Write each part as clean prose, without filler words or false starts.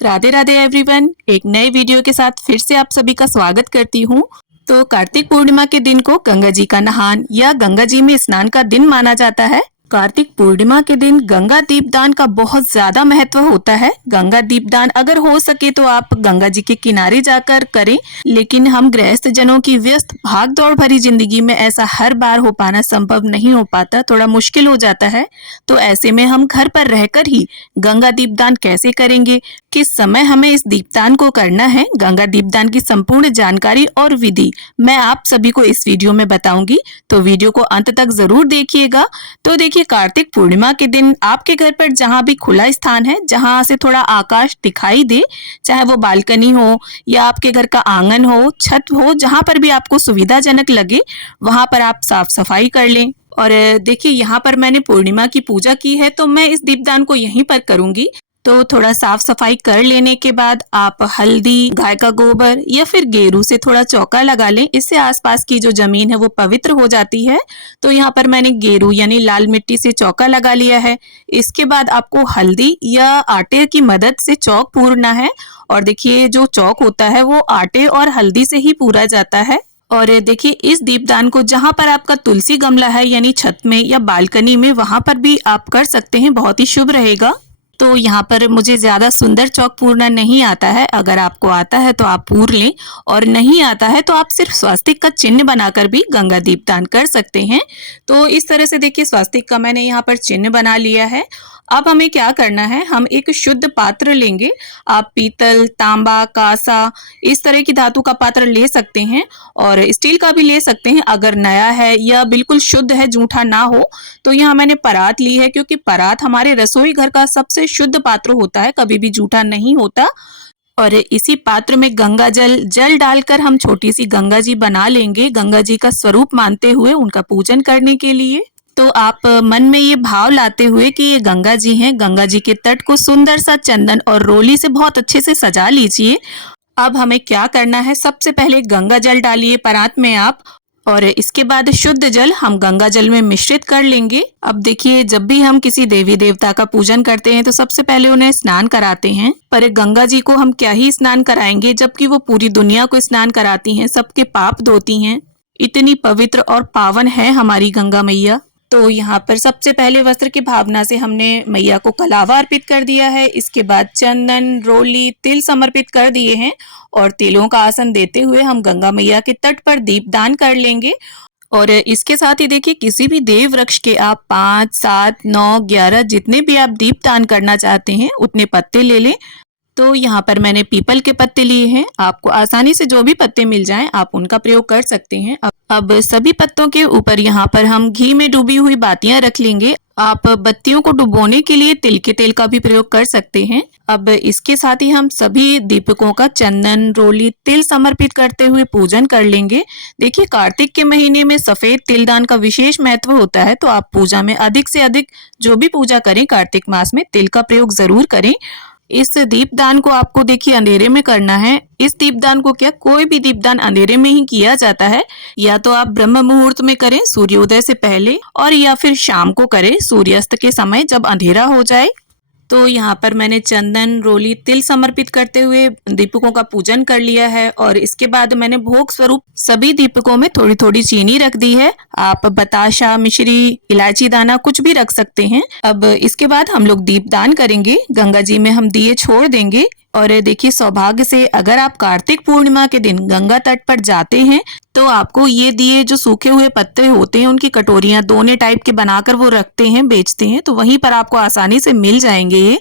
Radhe Radhe everyone, एक नए video के साथ फिर से आप सभी का स्वागत करती हूँ। तो कार्तिक पूर्णिमा के दिन को गंगा जी का नहान या गंगा जी में स्नान का दिन माना जाता है। कार्तिक पूर्णिमा के दिन गंगा दीपदान का बहुत ज्यादा महत्व होता है। गंगा दीपदान अगर हो सके तो आप गंगा जी के किनारे जाकर करें, लेकिन हम गृहस्थ जनों की व्यस्त भाग दौड़ भरी जिंदगी में ऐसा हर बार हो पाना संभव नहीं हो पाता, थोड़ा मुश्किल हो जाता है। तो ऐसे में हम घर पर रहकर ही गंगा दीपदान कैसे करेंगे, किस समय हमें इस दीपदान को करना है, गंगा दीपदान की संपूर्ण जानकारी और विधि मैं आप सभी को इस वीडियो में बताऊंगी। तो वीडियो को अंत तक जरूर देखिएगा। तो देखिए, कार्तिक पूर्णिमा के दिन आपके घर पर जहां भी खुला स्थान है, जहां से थोड़ा आकाश दिखाई दे, चाहे वो बालकनी हो या आपके घर का आंगन हो, छत हो, जहां पर भी आपको सुविधाजनक लगे वहां पर आप साफ सफाई कर लें। और देखिए, यहाँ पर मैंने पूर्णिमा की पूजा की है तो मैं इस दीपदान को यहीं पर करूंगी। तो थोड़ा साफ सफाई कर लेने के बाद आप हल्दी, गाय का गोबर या फिर गेरू से थोड़ा चौका लगा लें। इससे आसपास की जो जमीन है वो पवित्र हो जाती है। तो यहाँ पर मैंने गेरू यानी लाल मिट्टी से चौका लगा लिया है। इसके बाद आपको हल्दी या आटे की मदद से चौक पूरना है। और देखिए, जो चौक होता है वो आटे और हल्दी से ही पूरा जाता है। और देखिए, इस दीपदान को जहां पर आपका तुलसी गमला है यानी छत में या बालकनी में, वहां पर भी आप कर सकते हैं, बहुत ही शुभ रहेगा। तो यहाँ पर मुझे ज्यादा सुंदर चौक पूरना नहीं आता है। अगर आपको आता है तो आप पूर लें, और नहीं आता है तो आप सिर्फ स्वास्तिक का चिन्ह बनाकर भी गंगा दीपदान कर सकते हैं। तो इस तरह से देखिए, स्वास्तिक का मैंने यहाँ पर चिन्ह बना लिया है। अब हमें क्या करना है, हम एक शुद्ध पात्र लेंगे। आप पीतल, तांबा, कांसा, इस तरह की धातु का पात्र ले सकते हैं, और स्टील का भी ले सकते हैं अगर नया है या बिल्कुल शुद्ध है, जूठा ना हो। तो यहाँ मैंने परात ली है, क्योंकि परात हमारे रसोई घर का सबसे शुद्ध पात्र होता है, कभी भी जूठा नहीं होता। और इसी पात्र में गंगा जल डालकर हम छोटी सी गंगा जी बना लेंगे, गंगा जी का स्वरूप मानते हुए उनका पूजन करने के लिए। तो आप मन में ये भाव लाते हुए कि ये गंगा जी हैं, गंगा जी के तट को सुंदर सा चंदन और रोली से बहुत अच्छे से सजा लीजिए। अब हमें क्या करना है, सबसे पहले गंगा जल डालिए परात में आप, और इसके बाद शुद्ध जल हम गंगा जल में मिश्रित कर लेंगे। अब देखिए, जब भी हम किसी देवी देवता का पूजन करते हैं तो सबसे पहले उन्हें स्नान कराते हैं, पर गंगा जी को हम क्या ही स्नान कराएंगे, जबकि वो पूरी दुनिया को स्नान कराती हैं, सबके पाप धोती हैं। इतनी पवित्र और पावन है हमारी गंगा मैया। तो यहाँ पर सबसे पहले वस्त्र की भावना से हमने मैया को कलावा अर्पित कर दिया है। इसके बाद चंदन, रोली, तिल समर्पित कर दिए हैं, और तिलों का आसन देते हुए हम गंगा मैया के तट पर दीपदान कर लेंगे। और इसके साथ ही देखिए, किसी भी देव वृक्ष के आप 5, 7, 9, 11 जितने भी आप दीपदान करना चाहते हैं उतने पत्ते ले लें। तो यहाँ पर मैंने पीपल के पत्ते लिए हैं। आपको आसानी से जो भी पत्ते मिल जाएं आप उनका प्रयोग कर सकते हैं। अब सभी पत्तों के ऊपर यहाँ पर हम घी में डूबी हुई बातियां रख लेंगे। आप बत्तियों को डुबोने के लिए तिल के तेल का भी प्रयोग कर सकते हैं। अब इसके साथ ही हम सभी दीपकों का चंदन, रोली, तिल समर्पित करते हुए पूजन कर लेंगे। देखिए, कार्तिक के महीने में सफेद तिलदान का विशेष महत्व होता है, तो आप पूजा में अधिक से अधिक जो भी पूजा करें कार्तिक मास में तिल का प्रयोग जरूर करें। इस दीपदान को आपको देखिए अंधेरे में करना है। इस दीपदान को क्या, कोई भी दीपदान अंधेरे में ही किया जाता है। या तो आप ब्रह्म मुहूर्त में करें सूर्योदय से पहले, और या फिर शाम को करें सूर्यास्त के समय जब अंधेरा हो जाए। तो यहाँ पर मैंने चंदन, रोली, तिल समर्पित करते हुए दीपकों का पूजन कर लिया है, और इसके बाद मैंने भोग स्वरूप सभी दीपकों में थोड़ी थोड़ी चीनी रख दी है। आप बताशा, मिश्री, इलायची दाना कुछ भी रख सकते हैं। अब इसके बाद हम लोग दीपदान करेंगे, गंगा जी में हम दिए छोड़ देंगे। और देखिए, सौभाग्य से अगर आप कार्तिक पूर्णिमा के दिन गंगा तट पर जाते हैं तो आपको ये दिए, जो सूखे हुए पत्ते होते हैं उनकी कटोरियां दोने टाइप के बनाकर वो रखते हैं, बेचते हैं, तो वहीं पर आपको आसानी से मिल जाएंगे ये।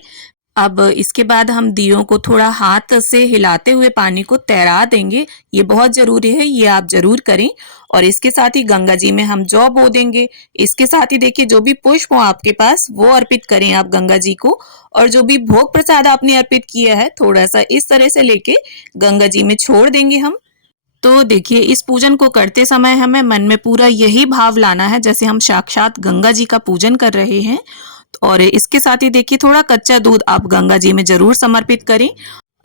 अब इसके बाद हम दियों को थोड़ा हाथ से हिलाते हुए पानी को तैरा देंगे, ये बहुत जरूरी है, ये आप जरूर करें। और इसके साथ ही गंगा जी में हम जौ बो देंगे। इसके साथ ही देखिए, जो भी पुष्प हो आपके पास वो अर्पित करें आप गंगा जी को, और जो भी भोग प्रसाद आपने अर्पित किया है थोड़ा सा इस तरह से लेके गंगा जी में छोड़ देंगे हम। तो देखिए, इस पूजन को करते समय हमें मन में पूरा यही भाव लाना है जैसे हम साक्षात गंगा जी का पूजन कर रहे हैं। और इसके साथ ही देखिए, थोड़ा कच्चा दूध आप गंगा जी में जरूर समर्पित करें।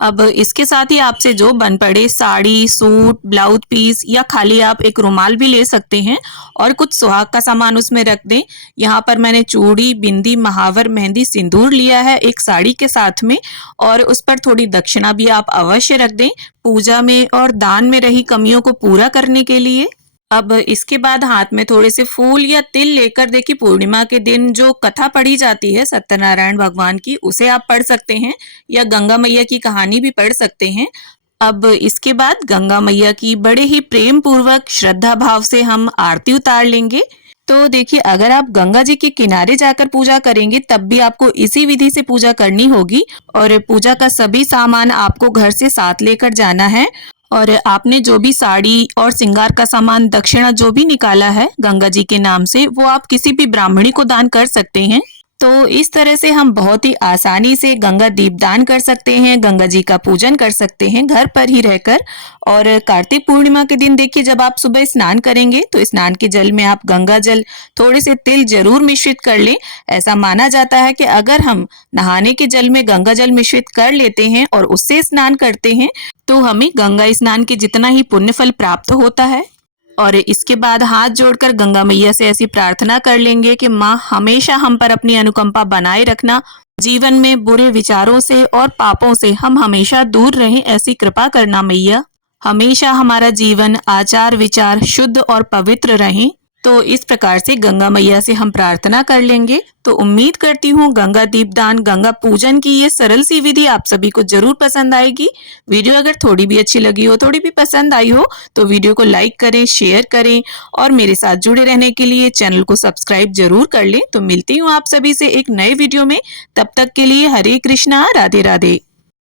अब इसके साथ ही आपसे जो बन पड़े साड़ी, सूट, ब्लाउज पीस या खाली आप एक रुमाल भी ले सकते हैं और कुछ सुहाग का सामान उसमें रख दें। यहाँ पर मैंने चूड़ी, बिंदी, महावर, मेहंदी, सिंदूर लिया है एक साड़ी के साथ में, और उस पर थोड़ी दक्षिणा भी आप अवश्य रख दें पूजा में और दान में रही कमियों को पूरा करने के लिए। अब इसके बाद हाथ में थोड़े से फूल या तिल लेकर देखिए पूर्णिमा के दिन जो कथा पढ़ी जाती है सत्यनारायण भगवान की, उसे आप पढ़ सकते हैं या गंगा मैया की कहानी भी पढ़ सकते हैं। अब इसके बाद गंगा मैया की बड़े ही प्रेम पूर्वक श्रद्धा भाव से हम आरती उतार लेंगे। तो देखिए, अगर आप गंगा जी के किनारे जाकर पूजा करेंगे तब भी आपको इसी विधि से पूजा करनी होगी और पूजा का सभी सामान आपको घर से साथ लेकर जाना है। और आपने जो भी साड़ी और श्रृंगार का सामान दक्षिणा जो भी निकाला है गंगा जी के नाम से, वो आप किसी भी ब्राह्मणी को दान कर सकते हैं। तो इस तरह से हम बहुत ही आसानी से गंगा दीपदान कर सकते हैं, गंगा जी का पूजन कर सकते हैं घर पर ही रहकर। और कार्तिक पूर्णिमा के दिन देखिए, जब आप सुबह स्नान करेंगे तो स्नान के जल में आप गंगा जल, थोड़े से तिल जरूर मिश्रित कर लें। ऐसा माना जाता है कि अगर हम नहाने के जल में गंगा जल मिश्रित कर लेते हैं और उससे स्नान करते हैं तो हमें गंगा स्नान के जितना ही पुण्य फल प्राप्त होता है। और इसके बाद हाथ जोड़कर गंगा मैया से ऐसी प्रार्थना कर लेंगे कि माँ, हमेशा हम पर अपनी अनुकंपा बनाए रखना, जीवन में बुरे विचारों से और पापों से हम हमेशा दूर रहें, ऐसी कृपा करना मैया। हमेशा हमारा जीवन, आचार विचार शुद्ध और पवित्र रहें। तो इस प्रकार से गंगा मैया से हम प्रार्थना कर लेंगे। तो उम्मीद करती हूँ गंगा दीपदान, गंगा पूजन की ये सरल सी विधि आप सभी को जरूर पसंद आएगी। वीडियो अगर थोड़ी भी अच्छी लगी हो, थोड़ी भी पसंद आई हो, तो वीडियो को लाइक करें, शेयर करें और मेरे साथ जुड़े रहने के लिए चैनल को सब्सक्राइब जरूर कर लें। तो मिलती हूँ आप सभी से एक नए वीडियो में, तब तक के लिए हरे कृष्णा, राधे राधे।